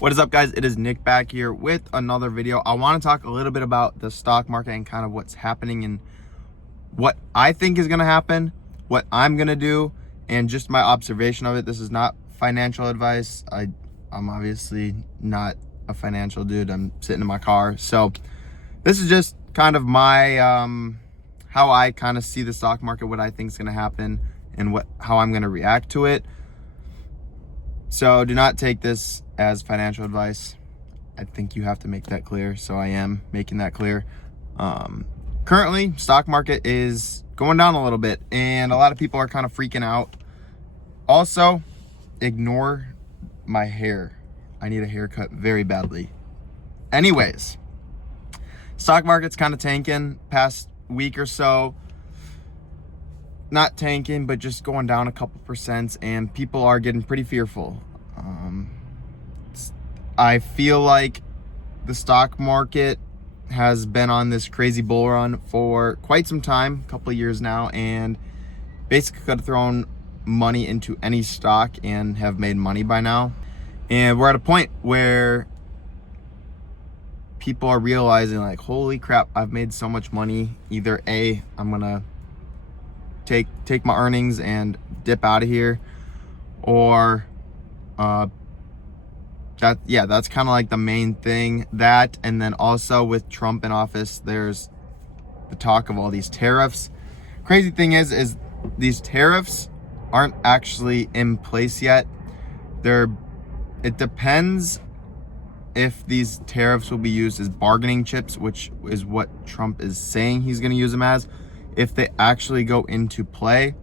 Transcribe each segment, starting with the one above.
What is up, guys? It is Nick back here with another video. I want to talk a little bit about the stock market and kind of what's happening and what I think is going to happen, what I'm going to do, and just my observation of it. This is not financial advice. I'm obviously not a financial dude. I'm sitting in my car. So this is just kind of my how I kind of see the stock market, what I think is going to happen, and how I'm going to react to it. So do not take this as financial advice. I think you have to make that clear. So I am making that clear. Currently, stock market is going down a little bit and a lot of people are kind of freaking out. Also, ignore my hair. I need a haircut very badly. Anyways, stock market's kind of tanking past week or so. Not tanking, but just going down a couple percent, and people are getting pretty fearful. I feel like the stock market has been on this crazy bull run for quite some time, a couple of years now, and basically could have thrown money into any stock and have made money by now. And we're at a point where people are realizing, like, holy crap, I've made so much money. Either A, I'm gonna take my earnings and dip out of here, or that's kind of like the main thing. That, and then also with Trump in office, there's the talk of all these tariffs. Crazy thing is these tariffs aren't actually in place yet. It depends if these tariffs will be used as bargaining chips, which is what Trump is saying he's going to use them as. If they actually go into play,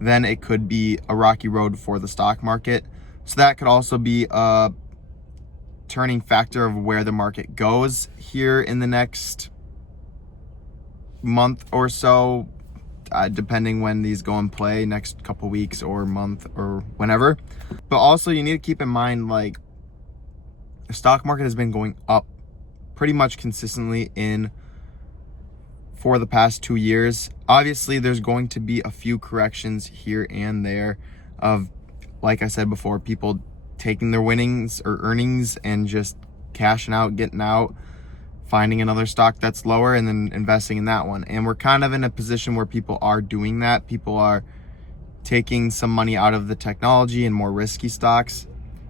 then it could be a rocky road for the stock market. So that could also be a turning factor of where the market goes here in the next month or so, depending when these go in play, next couple weeks or month or whenever. But also you need to keep in mind, like, the stock market has been going up pretty much consistently for the past 2 years. Obviously, there's going to be a few corrections here and there of, like I said before, people taking their winnings or earnings and just cashing out, getting out, finding another stock that's lower and then investing in that one. And we're kind of in a position where people are doing that. People are taking some money out of the technology and more risky stocks,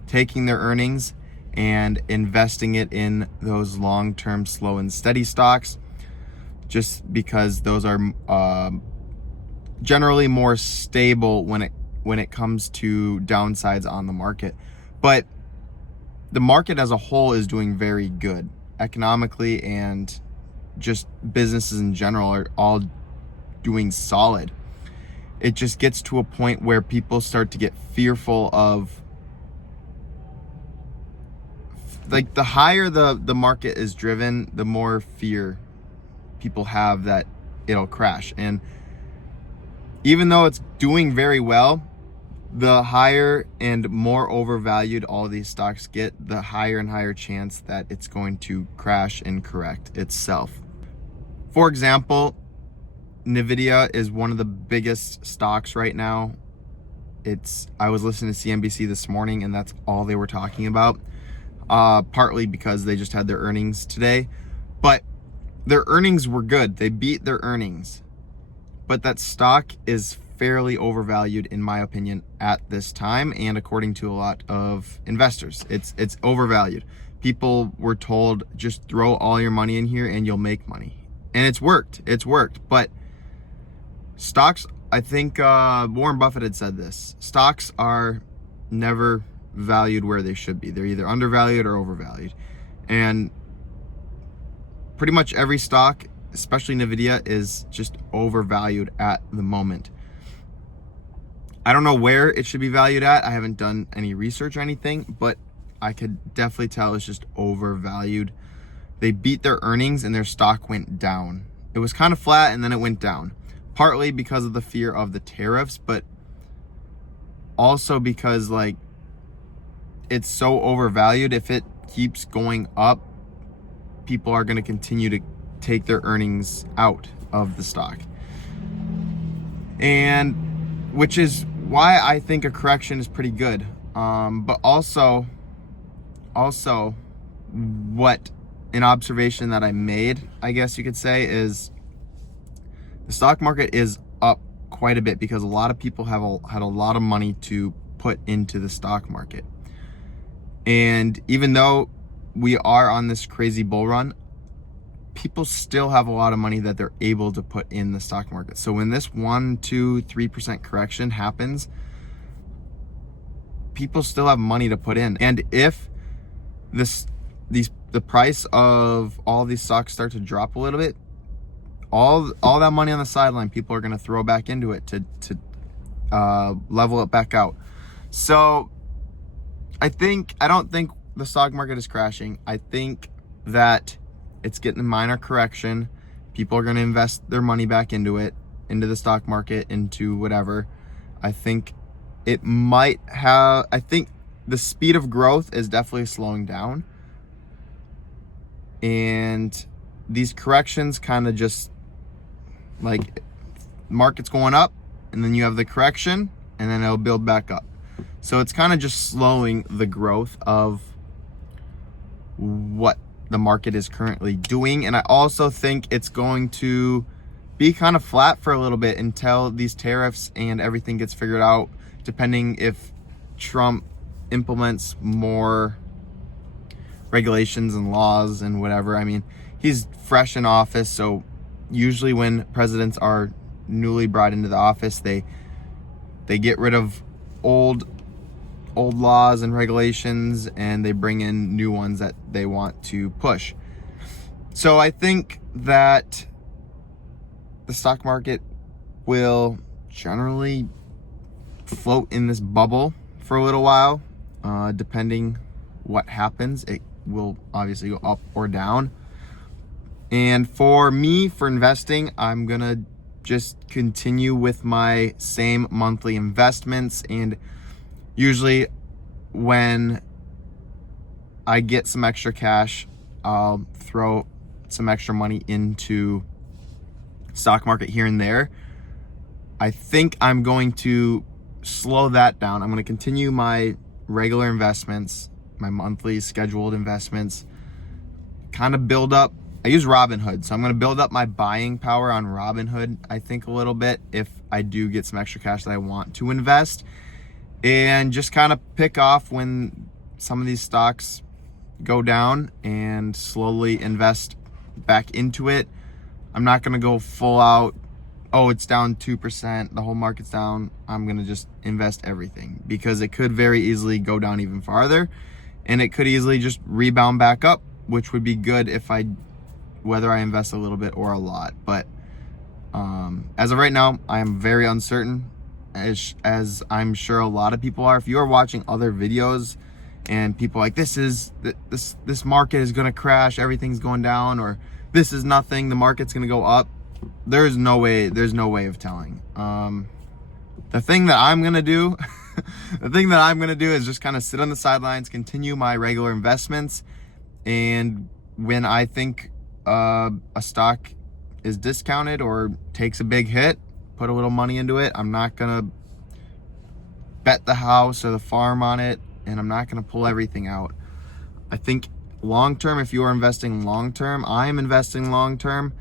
taking their earnings and investing it in those long-term slow and steady stocks, just because those are generally more stable when it comes to downsides on the market. But the market as a whole is doing very good economically, and just businesses in general are all doing solid. It just gets to a point where people start to get fearful of, like, the higher the market is driven, the more fear people have that it'll crash. And even though it's doing very well, the higher and more overvalued all these stocks get, the higher and higher chance that it's going to crash and correct itself. For example, Nvidia is one of the biggest stocks right now. I was listening to CNBC this morning and that's all they were talking about, partly because they just had their earnings today. But their earnings were good. They beat their earnings. But that stock is fairly overvalued, in my opinion, at this time, and according to a lot of investors. It's overvalued. People were told, just throw all your money in here and you'll make money. And it's worked. But stocks, I think Warren Buffett had said this, stocks are never valued where they should be. They're either undervalued or overvalued. And pretty much every stock, especially Nvidia, is just overvalued at the moment. I don't know where it should be valued at. I haven't done any research or anything, but I could definitely tell it's just overvalued. They beat their earnings and their stock went down. It was kind of flat and then it went down, partly because of the fear of the tariffs, but also because, like, it's so overvalued. If it keeps going up, people are going to continue to take their earnings out of the stock, and which is why I think a correction is pretty good. But also, also, what an observation that I made, I guess you could say, is the stock market is up quite a bit because a lot of people had a lot of money to put into the stock market. And even though we are on this crazy bull run, people still have a lot of money that they're able to put in the stock market. So when this 1%, 2%, 3% correction happens, people still have money to put in. And if the price of all these stocks start to drop a little bit, all that money on the sideline, people are going to throw back into it to level it back out. So I don't think the stock market is crashing. I think that it's getting a minor correction. People are going to invest their money back into it, into the stock market, into whatever. I think the speed of growth is definitely slowing down. And these corrections kind of just, like, market's going up, and then you have the correction, and then it'll build back up. So it's kind of just slowing the growth of what the market is currently doing. And I also think it's going to be kind of flat for a little bit until these tariffs and everything gets figured out, depending if Trump implements more regulations and laws and whatever. I mean, he's fresh in office, so usually when presidents are newly brought into the office, they get rid of old laws and regulations, and they bring in new ones that they want to push. So I think that the stock market will generally float in this bubble for a little while. Depending what happens, it will obviously go up or down. And for me, for investing, I'm gonna just continue with my same monthly investments, and usually when I get some extra cash, I'll throw some extra money into stock market here and there. I think I'm going to slow that down. I'm going to continue my regular investments, my monthly scheduled investments, kind of build up. I use Robinhood, so I'm going to build up my buying power on Robinhood, I think, a little bit if I do get some extra cash that I want to invest, and just kind of pick off when some of these stocks go down and slowly invest back into it. I'm not going to go full out, oh, it's down 2%, the whole market's down, I'm going to just invest everything, because it could very easily go down even farther, and it could easily just rebound back up, which would be good whether I invest a little bit or a lot. But as of right now, I am very uncertain, as I'm sure a lot of people are. If you are watching other videos and people are like, this market is going to crash, everything's going down, or this is nothing, the market's going to go up, there's no way of telling. The thing that I'm going to do is just kind of sit on the sidelines, continue my regular investments, and when I think a stock is discounted or takes a big hit, put a little money into it. I'm not gonna bet the house or the farm on it, and I'm not gonna pull everything out. I think long term, if you are investing long term, I am investing long term.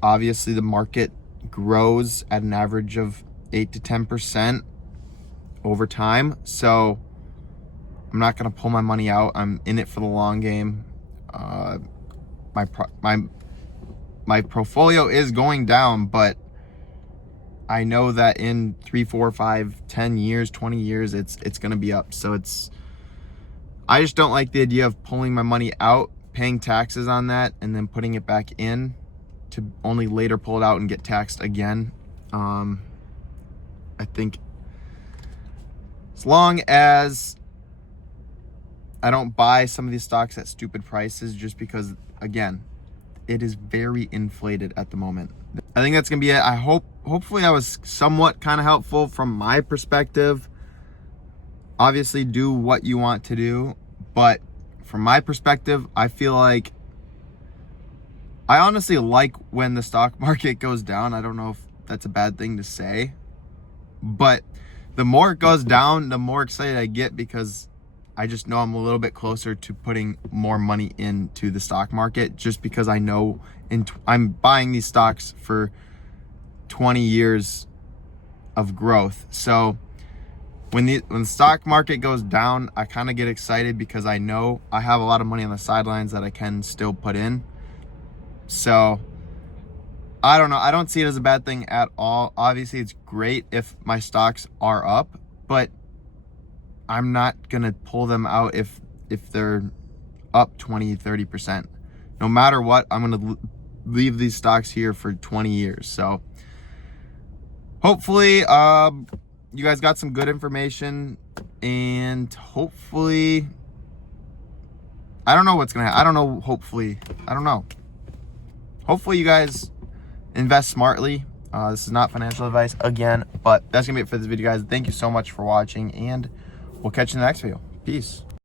Obviously the market grows at an average of 8 to 10% over time, so I'm not going to pull my money out. I'm in it for the long game. My portfolio is going down, but I know that in 3, 4, 5, 10 years, 20 years, it's going to be up. So I just don't like the idea of pulling my money out, paying taxes on that, and then putting it back in to only later pull it out and get taxed again. I think as long as I don't buy some of these stocks at stupid prices, just because, again, it is very inflated at the moment. I think that's gonna be it. Hopefully I was somewhat kind of helpful from my perspective. Obviously do what you want to do, but from my perspective, I feel like I honestly like when the stock market goes down. I don't know if that's a bad thing to say, but the more it goes down, the more excited I get, because I just know I'm a little bit closer to putting more money into the stock market, just because I know I'm buying these stocks for 20 years of growth. So when the stock market goes down, I kind of get excited because I know I have a lot of money on the sidelines that I can still put in. So I don't know. I don't see it as a bad thing at all. Obviously, it's great if my stocks are up, but I'm not going to pull them out if they're up 20-30%. No matter what, I'm going to leave these stocks here for 20 years. So hopefully you guys got some good information, and hopefully, I don't know what's going to happen. I don't know. Hopefully, I don't know. Hopefully you guys invest smartly. This is not financial advice again, but that's going to be it for this video, guys. Thank you so much for watching, and we'll catch you in the next video. Peace.